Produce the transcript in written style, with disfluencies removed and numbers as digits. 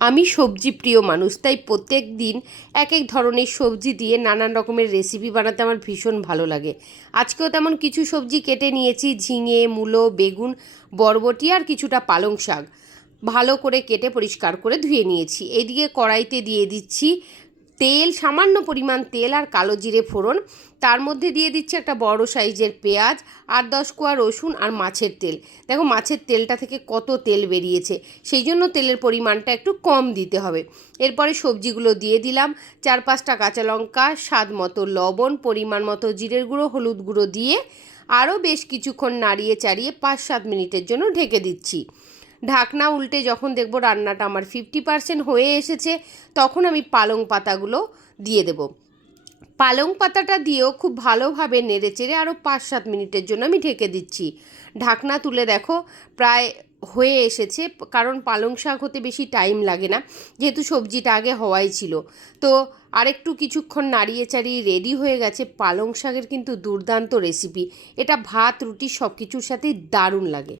আমি সবজি প্রিয় মানুষ, তাই প্রত্যেক দিন এক এক ধরনের সবজি দিয়ে নানান রকমের রেসিপি বানাতে আমার ভীষণ ভালো লাগে। আজকেও তেমন কিছু সবজি কেটে নিয়েছি, ঝিঙে, মূলো, বেগুন, বরবটি আর কিছুটা পালং শাক ভালো করে কেটে পরিষ্কার করে ধুয়ে নিয়েছি। এইদিকে কড়াইতে দিয়ে দিচ্ছি তেল, সামান্য পরিমাণ তেল আর কালো জিরে ফোড়ন। তার মধ্যে দিয়ে দিচ্ছি একটা বড় সাইজের পেঁয়াজ, 8-10 কোয়া রসুন আর মাছের তেল। দেখো মাছের তেলটা থেকে কত তেল বেরিয়েছে, সেই জন্য তেলের পরিমাণটা একটু কম দিতে হবে। এরপরে সবজিগুলো দিয়ে দিলাম, 4-5টা কাঁচা লঙ্কা, স্বাদ মতো লবণ, পরিমাণ মতো জিরের গুঁড়ো, হলুদ গুঁড়ো দিয়ে আরও বেশ কিছুক্ষণ নাড়িয়ে চাড়িয়ে 5-7 মিনিটের জন্য ঢেকে দিচ্ছি। ঢাকনা উল্টে যখন দেখব রান্নাটা আমার 50% হয়ে এসেছে, তখন আমি পালং পাতাগুলো দিয়ে দেব। পালং পাতাটা দিয়েও খুব ভালোভাবে নেড়েচেড়ে আরও 5-7 মিনিটের জন্য আমি ঢেকে দিচ্ছি। ঢাকনা তুলে দেখো প্রায় হয়ে এসেছে, কারণ পালং শাক হতে বেশি টাইম লাগে না, যেহেতু সবজিটা আগে হওয়াই ছিল। তো আরেকটু কিছুক্ষণ নাড়িয়ে চাড়িয়ে রেডি হয়ে গেছে পালং শাকের কিন্তু দুর্দান্ত রেসিপি। এটা ভাত, রুটি সব কিছুর সাথেই দারুণ লাগে।